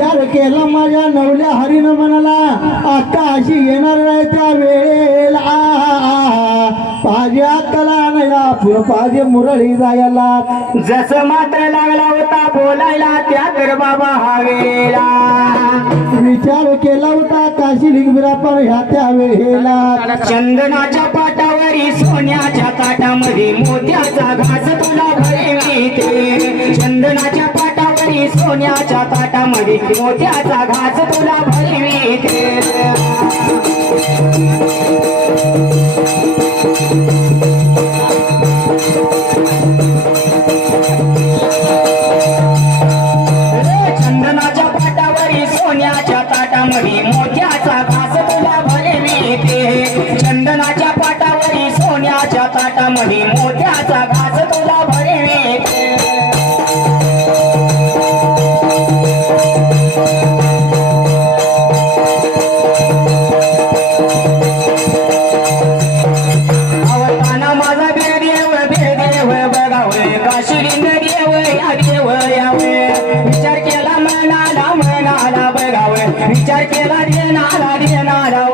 विचार केला माझ्या नवल्या हरीनं म्हणाला आता अशी येणार नाही त्या वेळेला. पाजे अक्कला नाही मुरळी जायला. जसं मात्र लागला होता बोलायला त्या तर बाबा हवेला विचार केला होता काशी लिंगबिरा पण ह्या त्या वेळेला. चंदनाच्या पाटावरी सोन्याच्या ताटामध्ये मोत्याचा घास तुला भरे मिळते चंदनाच्या पाटावरी सोन्याच्या ताटामध्ये मोत्याचा घास तुला भरे चंदनाच्या पाटावरी सोन्याच्या ताटामध्ये मोत्याचा घास तुला भले मिळते चंदनाच्या पाटावरी सोन्याच्या ताटामध्ये मोत्याचा घास तुला भले बघावे काशिलिंग देव या विचार केला मनाला मनाला बघावे विचार केला देनाला देनाला